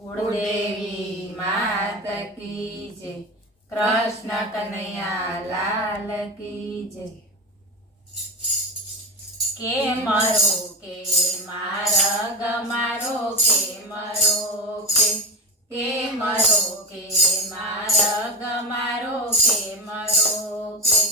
कुलदेवी मात की जय। कृष्ण कन्हैया लाल की जय। के मरो के मारग मारो के मरो के मरो के मारग मारो के मरो के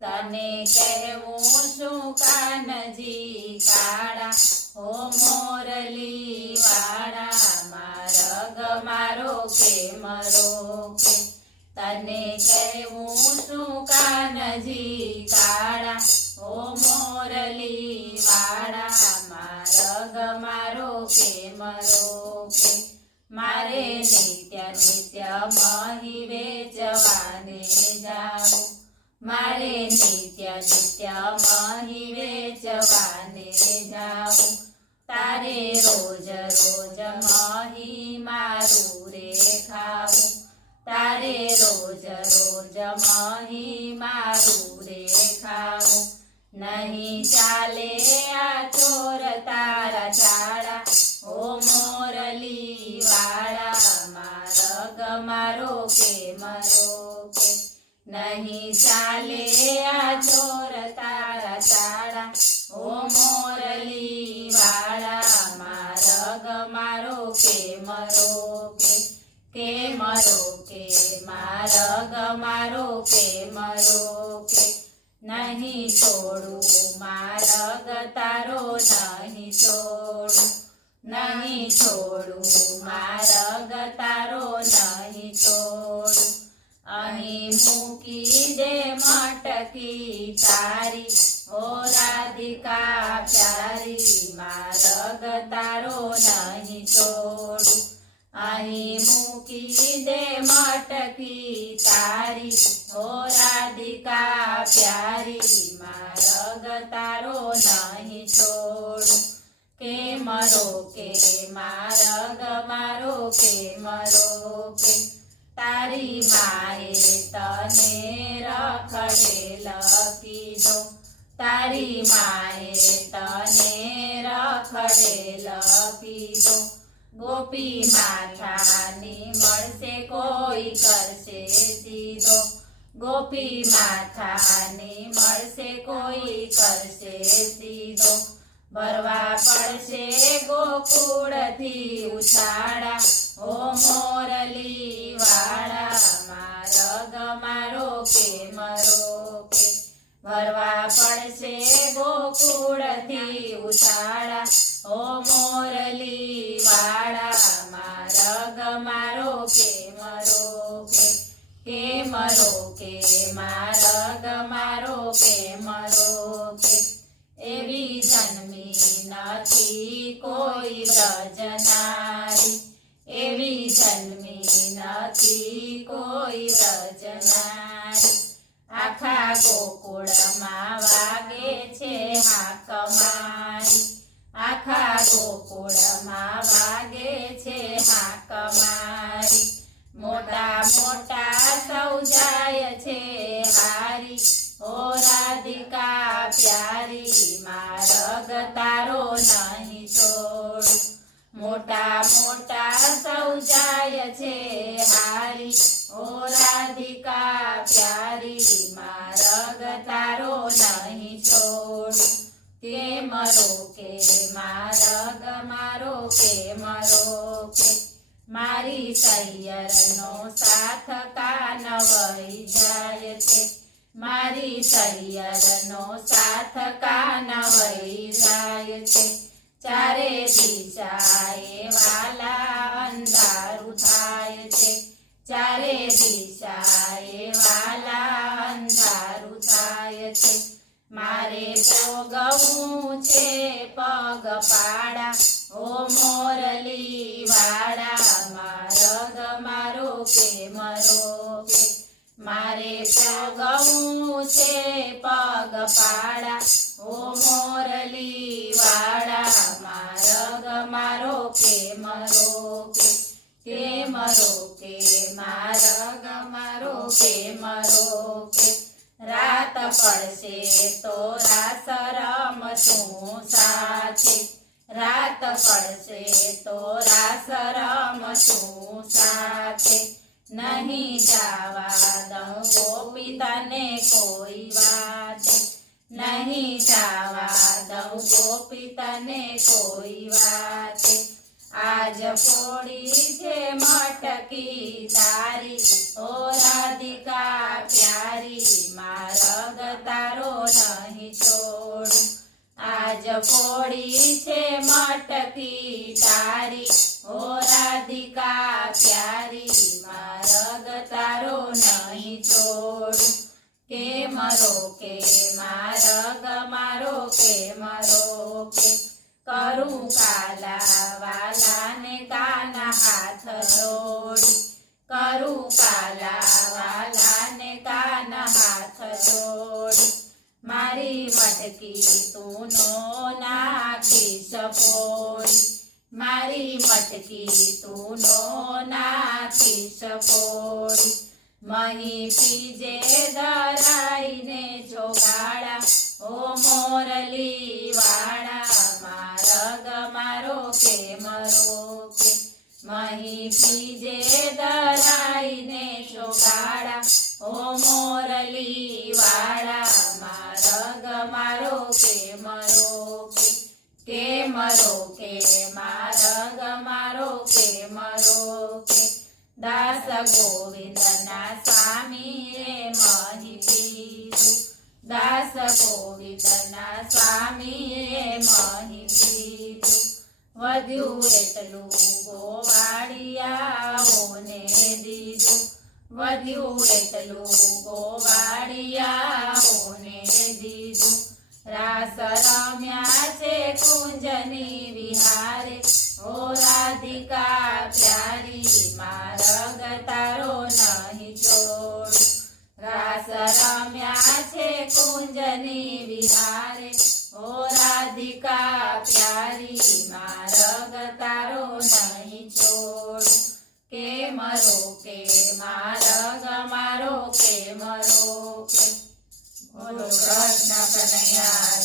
तने कहूँ शू कानजी काड़ा हो मोरली वाड़ा मारग मारो के मरो के तने कहूँ शू कानजी काड़ा हो मोरली वाड़ा मारग मारो के मरो के मारे नित्य नित्य मही वेचवाने जाऊं मारे नित्य नित्य मही वेचवाने जाऊं तारे रोज रोज मही मारू रे खाऊं तारे रोज रोज मही मारू रे खाऊं नहीं चाले आ चोर तारा चाड़ा ओ मोरली वाड़ा मारग मारो के मरो के नहीं चाले आ चोर तारा चाड़ा ओ मोरली वाड़ा मारग मारो के मरो के मरो के मारग मारो के मरो के नहीं छोड़ू मारग तारो नहीं छोड़ू नहीं छोड़ू मारग तारो नहीं छोड़ू अहीं मूकी दे मटकी तारी ओ राधिका प्यारी मारग तारो नहीं छोड़ू अहीं मूकी दे मटकी तारी ओ राधिका प्यारी मारग तारो नहीं छोड़ू के मरो के मारग मारो के मरो के तारी माए तने रखड़ेल कीधो तारी माए तने रखड़ेल कीधो गोपी माथानी मळसे कोई करशे सीधो गोपी माथानी मळसे कोई करशे सीधो भरवा पड़शे गोकुळ थी उछाड़ा ओ मोरली वाड़ा मारग मारो के मरो के भरवा पड़शे गोकुळ थी उछाड़ा ओ मोरली वाड़ा मारग मारो के मरो के मरो के मारग मारो के मरो के एवी जन्मी नथी कोई व्रजनारी एवी जन्मी नथी कोई व्रजनारी आखा गोकुळमां वागे छे हाक मारी आखा गोकुळमां वागे छे हाक मारी मोटा मोटा सौ जाय छे हारी ओ राधिका प्यारी मारग तारो नहीं छोड़ू मोटा मोटा सौ जाय छे हारी ओ राधिका प्यारी मारग तारो नहीं छोड़ू के मरो के मारग मारो के मरो के मारी सैयर नो साथ कान वही जाय छे मारी सैयर नो साथ कान वही जाय छे चारे दिशाए वाला अंधारू थाय छे चारे दिशाए वाला अंधारू थाय छे मारे भोगवू छे पग पाड़ा ओ मोरली वाड़ा मारग मारो के मरो के मारे भोगवू छे पग पाड़ा ओ मोरली वाड़ा मारग मारो के मरो के मरो के मारग मारो के मरो के रात पड़शे तो रास रमशुं साथे રાત પડશે તો રાસ રમશું સાથે નહીં જાવા દઉં ગોપી તને કોઈ વાતે નહીં જાવા દઉં ગોપી તને કોઈ વાતે આજ ફોડી છે મટકી તારી ઓ રાધિકા પ્યારી મારગ તારો નહીં છોડું આજ ફોડી છે મટકી તારી ઓ રાધિકા પ્યારી મારગ તારો નહીં છોડું કે મરો કે મારગ મારો કે મરો કે કરું કાલા વાલાને કાના હાથ જોડી કરું કાલા વાલાને કાના હાથ જોડી મારી મટકી તું નો નાખીશ ફોડી મારી મટકી તું નો નાખીશ ફોડી મહી પીજે ધરાઈને જોગાડા ઓ મોરલી વાળા મારગ મારો કે મરો કે મહી પીજે ધરાઈને જોગાડા ઓ મોરલી વાળા મારગ મારો કે મરો કે મરો કે મારગ મારો કે મરો કે દાસ ગોવિંદના સ્વામીએ મહી પીધું દાસ ગોવિંદના સ્વામીએ મહી પીધું વધ્યું એટલું ગોવાળિયાઓને દીધું વધ્યું એટલું ગોવાળિયાઓને દીધું રાસ રમ્યા છે કુંજની વિહારે ઓ રાધિકા પ્યારી મારગ તારો નહીં છોડું રાસ રમ્યા છે કુંજની વિહારે ઓ રાધિકા પ્યારી મારગ તારો નહીં છોડું કે મરો કે મારગ મારો કે મરો કે બોલો કૃષ્ણ કનૈયા